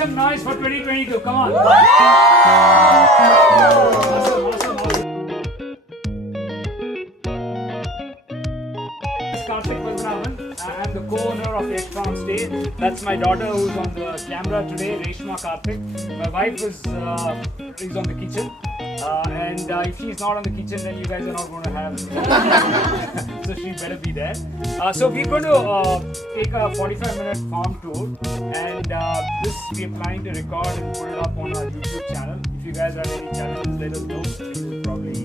some noise for 2022. Come on. Awesome, awesome, awesome. Karthik Padmanabhan. I'm the co-owner of Yash Farm Stay. That's my daughter who's on the camera today, Reshma Karthik. My wife is on the kitchen. And if she's not on the kitchen, then you guys are not going to have. So she better be there. So we're going to take a 45-minute farm tour, and this we are planning to record and put it up on our YouTube channel. If you guys have any challenges, let us know. We will probably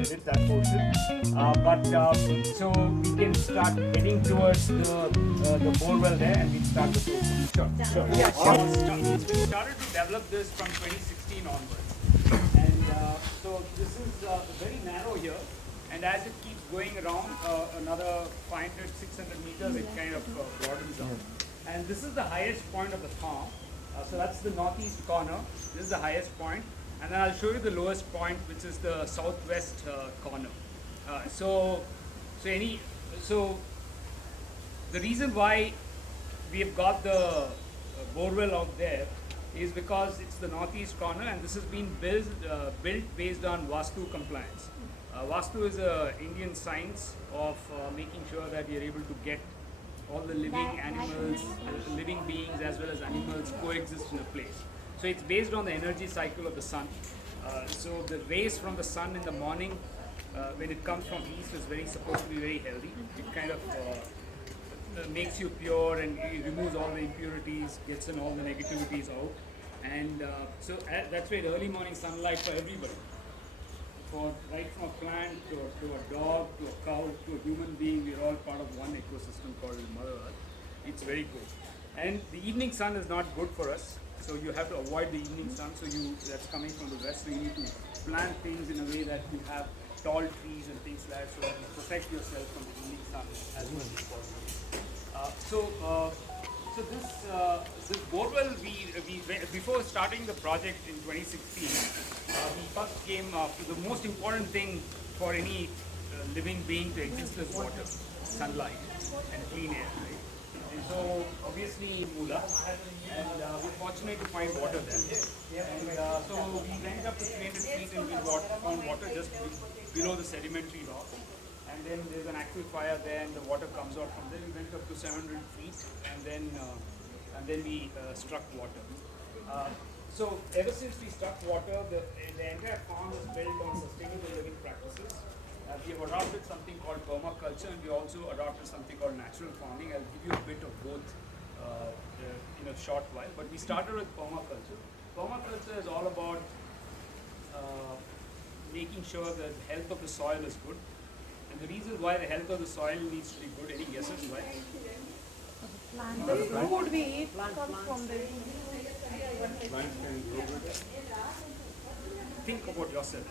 edit that portion. So we can start heading towards the borewell there, and we start the tour. Sure. Yeah, sure. We started to develop this from 2016 onwards. So this is very narrow here, and as it keeps going around another 500, 600 meters, it kind of broadens out. And this is the highest point of the farm. So that's the northeast corner. This is the highest point, and then I'll show you the lowest point, which is the southwest corner. So the reason why we have got the borewell out there is because it's the northeast corner, and this has been built based on Vastu compliance. Vastu is an Indian science of making sure that we are able to get all the living animals, living beings as well as animals coexist in a place. So it's based on the energy cycle of the sun. So the rays from the sun in the morning, when it comes from east, is supposed to be very healthy. It kind of makes you pure, and it removes all the impurities, gets in all the negativities out. And so that's why the early morning sunlight for everybody, right from a plant to a dog to a cow to a human being, we're all part of one ecosystem called Mother Earth. It's very good. And the evening sun is not good for us, so you have to avoid the evening sun. So that's coming from the west, so you need to plant things in a way that you have tall trees and things like that, so that you protect yourself from the evening sun as much as possible. So this borewell, we before starting the project in 2016, we first came to the most important thing for any living being to exist is water, sunlight, and clean air. Right? And so obviously Mula, and we're fortunate to find water there. And so we went up to 300 feet and we found water just below the sedimentary rock. And then there's an aquifer there, and the water comes out from there. We went up to 700 feet, and then we struck water. So ever since we struck water, the entire farm is built on sustainable living practices. We have adopted something called permaculture, and we also adopted something called natural farming. I'll give you a bit of both in a short while. But we started with permaculture. Permaculture is all about making sure that the health of the soil is good. And the reason why the health of the soil needs to be good, any guesses why? The food we eat comes from the Think about yourself.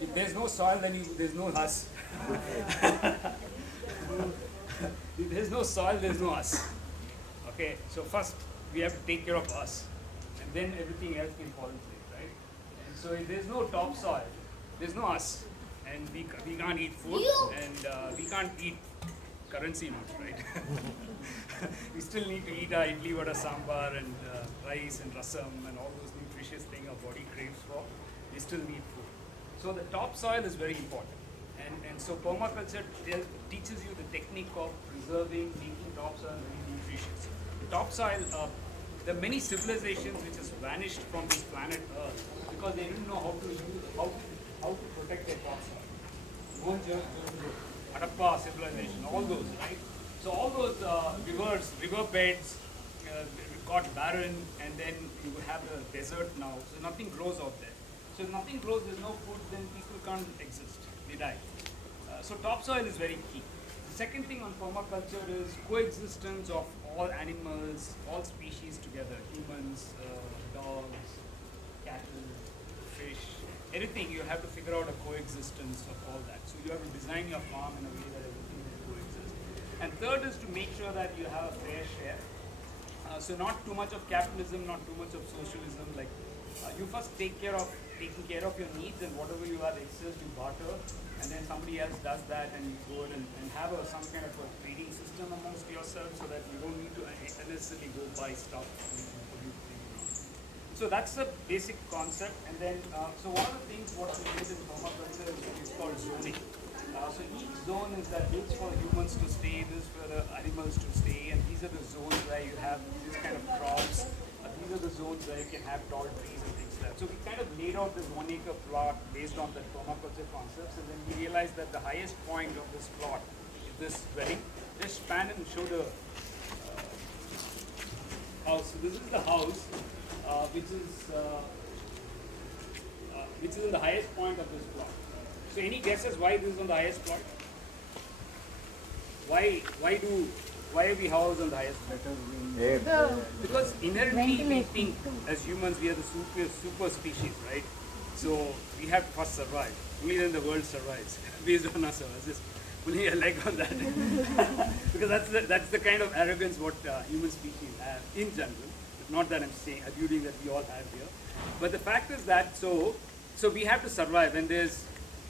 If there's no soil, then there's no us. If there's no soil, there's no us. Okay, so first we have to take care of us, and then everything else can fall in place, right? And so if there's no topsoil, there's no us. And we can't eat food, and we can't eat currency notes, right? We still need to eat our idli, vada, sambar, and rice and rasam and all those nutritious things our body craves for. We still need food. So the topsoil is very important. And so permaculture teaches you the technique of preserving, making topsoil very nutritious. The topsoil, there are many civilizations which has vanished from this planet Earth because they didn't know how to protect their topsoil. Harappa civilization, all those, right? So all those river beds got barren, and then you have the desert now. So nothing grows out there. So if nothing grows, there's no food, then people can't exist. They die. So topsoil is very key. The second thing on permaculture is coexistence of all animals, all species together. Humans, dogs, cattle, fish. Anything, you have to figure out a coexistence of all that. So you have to design your farm in a way that everything will coexist. And third is to make sure that you have a fair share. So not too much of capitalism, not too much of socialism. Like you first taking care of your needs, and whatever you have excess, you barter, and then somebody else does that, and you go in and have some kind of a trading system amongst yourselves, so that you don't need to unnecessarily go buy stuff and produce things. So that's the basic concept. And then, so one of the things what we did in permaculture is called zoning. So each zone is that this for humans to stay, this for the animals to stay, and these are the zones where you have this kind of crops. These are the zones where you can have tall trees and things like that. So we kind of laid out this 1 acre plot based on the permaculture concepts, and then we realized that the highest point of this plot is this dwelling. Just span and show the house. So this is the house, which is in the highest point of this plot. So any guesses why this is on the highest plot? Why are we housed on the highest plot? Because inherently we think as humans we are the super species, right? So we have to first survive. Only then the world survives based on our services. Pulling a leg on that because that's the kind of arrogance what human species have in general. Not that I'm saying alluding that we all have here, but the fact is that so we have to survive when there's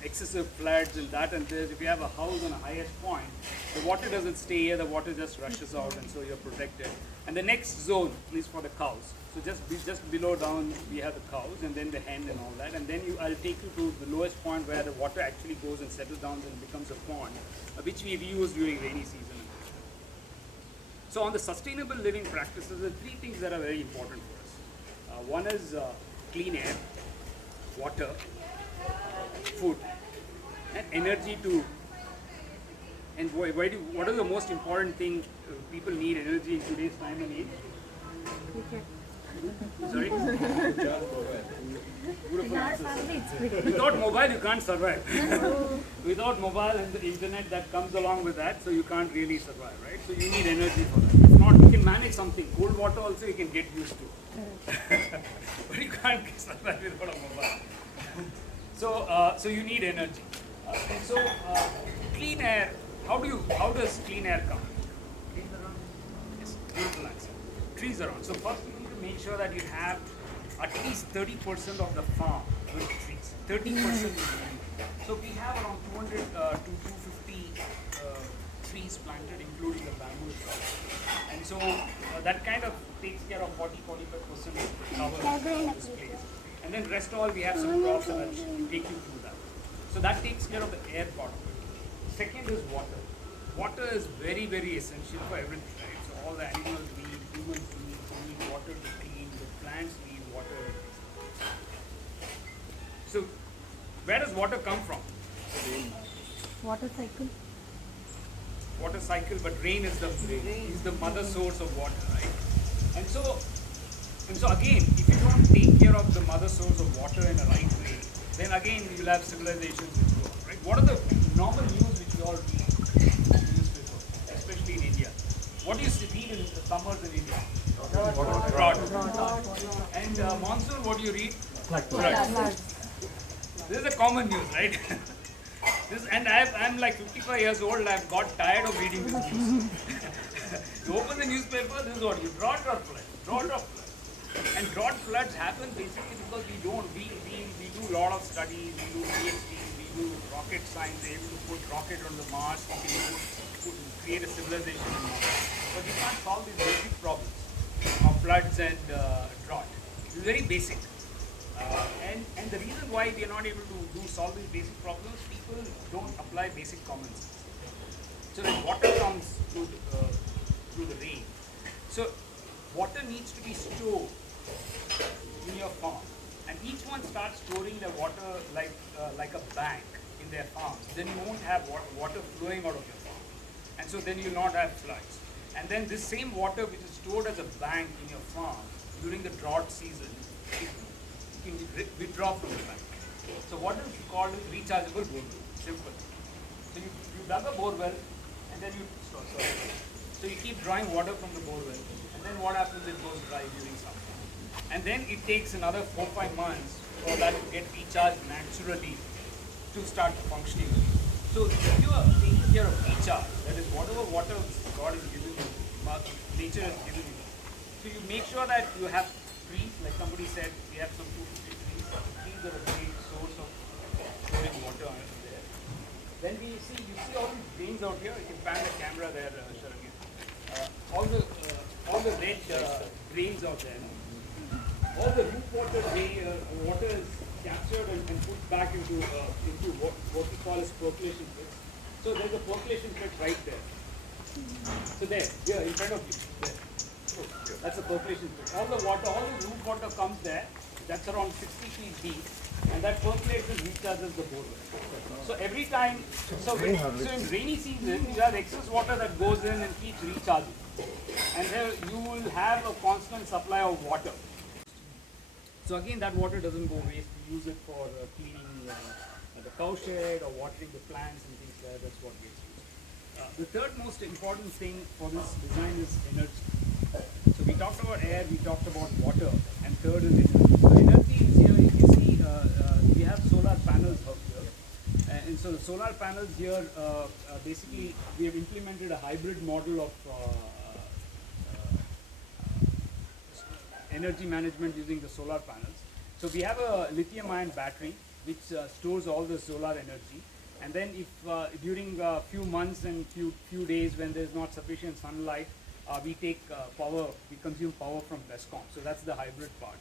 excessive floods and that, and there's, if you have a house on a highest point, the water doesn't stay here, the water just rushes out, and so you're protected. And the next zone is for the cows. So just below down we have the cows and then the hen and all that, and then I'll take you to the lowest point where the water actually goes and settles down and becomes a pond, which we've used during rainy season. So on the sustainable living practices, there are three things that are very important for us. One is clean air, water, food, and energy to. And what is the most important thing people need energy in today's time and age? Sorry? Without mobile, you can't survive. Without mobile and the internet that comes along with that, so you can't really survive, right? So you need energy for that. If not, you can manage something. Cold water also you can get used to. But you can't survive without a mobile. So you need energy. And so clean air, how does clean air come? Trees around? Yes, beautiful answer. Trees around. So first you need to make sure that you have at least 30% of the farm with trees. 30%. So we have around 200 to 250 trees planted, including the bamboo shrubs. And so that kind of takes care of 40-45% cover of this place. And then rest all we have some crops and I'll take you through that. So that takes care of the air part of it. Second is water. Water is very, very essential for everything, right? So all the animals need, humans need water to clean, the plants need water. So where does water come from? Water cycle. Water cycle, but rain is the mother source of water, right? And so again, if you don't take care of the mother source of water in the right way, then again you'll have civilizations which go on, right? What are the normal news which you all read in the newspaper, especially in India? What do you read in the summers in India? Drought. And monsoon, what do you read? Flood. This is a common news, right? I'm like 55 years old, I've got tired of reading this news. You open the newspaper, this is what you drought or flood. And drought floods happen basically because we do a lot of studies, we do PhDs, we do rocket science, we're able to put rocket on the Mars, we can create a civilization in Mars. But we can't solve these basic problems of floods and drought. It's very basic. And the reason why we are not able to solve these basic problems, people don't apply basic common sense. So when water comes through the rain, so water needs to be stored in your farm, and each one starts storing their water like a bank in their farms. Then you won't have water flowing out of your farm, and so then you'll not have floods. And then this same water which is stored as a bank in your farm during the drought season, it can withdraw from the bank. So what is called rechargeable borewell. Simple. So you dug a borewell and then you store. So you keep drawing water from the borewell, and then what happens? It goes dry during summer. And then it takes another 4-5 months for that to get recharged naturally to start functioning. So if you are taking care of recharge, that is whatever water God has given you, nature has given you. So you make sure that you have trees, like somebody said, we have some 250 trees. Trees are a great source of storing water there. Then you see all these drains out here. You can pan the camera there, Sharan. All the red drains out there. all the roof water, water is captured and put back into what we call as percolation pits. So there's a percolation pit right there. So there, here in front of you, there. That's a percolation pit. All the roof water comes there. That's around 60 feet deep, and that percolates and recharges the borewell. So every time, so in rainy season, you have excess water that goes in and keeps recharging, and there you will have a constant supply of water. So again, that water doesn't go waste. We use it for cleaning the cow shed or watering the plants and things like that. That's what gets used. The third most important thing for this design is energy. So we talked about air, we talked about water, and third is energy. So energy is here. If you see, we have solar panels out here, and so the solar panels here, basically, we have implemented a hybrid model of energy management using the solar panels. So we have a lithium-ion battery which stores all the solar energy, and then if during a few months and few days when there is not sufficient sunlight, we take power, we consume power from BESCOM. So that's the hybrid part.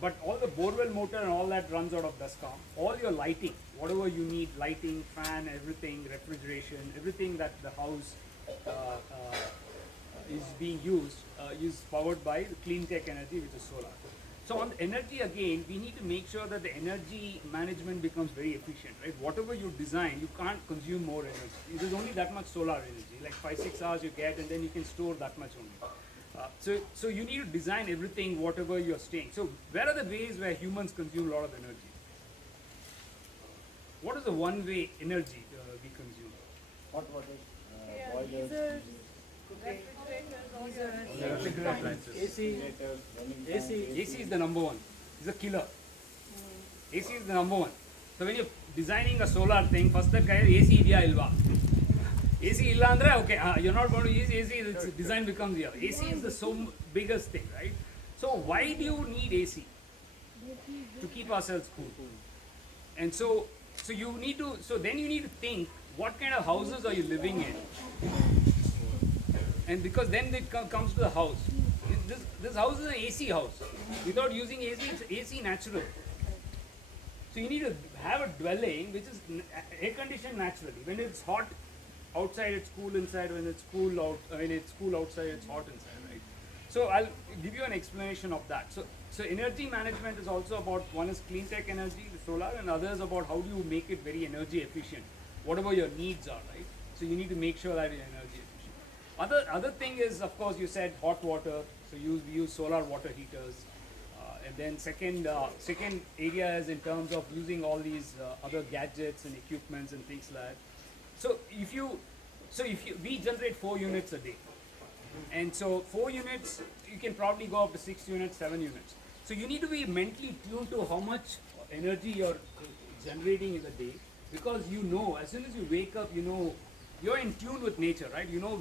But all the borewell motor and all that runs out of BESCOM. All your lighting, whatever you need, lighting, fan, everything, refrigeration, everything that the house is being used is powered by the clean tech energy, which is solar. So on the energy again, we need to make sure that the energy management becomes very efficient, right? Whatever you design, you can't consume more energy. There's only that much solar energy, like 5-6 hours you get, and then you can store that much only. So you need to design everything, whatever you're staying. So where are the ways where humans consume a lot of energy? What is the one way energy we consume? Hot water, boilers, Geysers, refrigerators, AC. generators, running AC fans, is the number one. It's a killer. AC is the number one. So when you're designing a solar thing, first the guy AC idea ilva. AC illa andre okay, you're not going to use AC. Its design becomes here. AC is the biggest thing, right? So why do you need AC? To keep ourselves cool. And so you need to. So then you need to think, what kind of houses are you living in? And because then it comes to the house. This house is an AC house. Without using AC, it's AC natural. So you need to have a dwelling which is air conditioned naturally. When it's hot outside, it's cool inside. When it's cool outside, it's hot inside, right? So I'll give you an explanation of that. So energy management is also about, one is clean tech energy, the solar, and other is about how do you make it very energy efficient, whatever your needs are, right? So you need to make sure that you're energy efficient. Other thing is, of course, you said hot water. So we use solar water heaters, and then second area is in terms of using all these other gadgets and equipments and things like that. So we generate 4 units a day, and so 4 units you can probably go up to 6 units, 7 units. So you need to be mentally tuned to how much energy you're generating in a day, because as soon as you wake up, you're in tune with nature, right? You know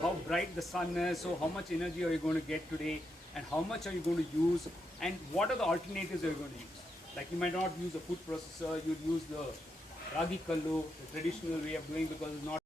how bright the sun is, so how much energy are you going to get today, and how much are you going to use, and what are the alternatives you're going to use. Like you might not use a food processor, you'll use the ragi kallu, the traditional way of doing, because it's not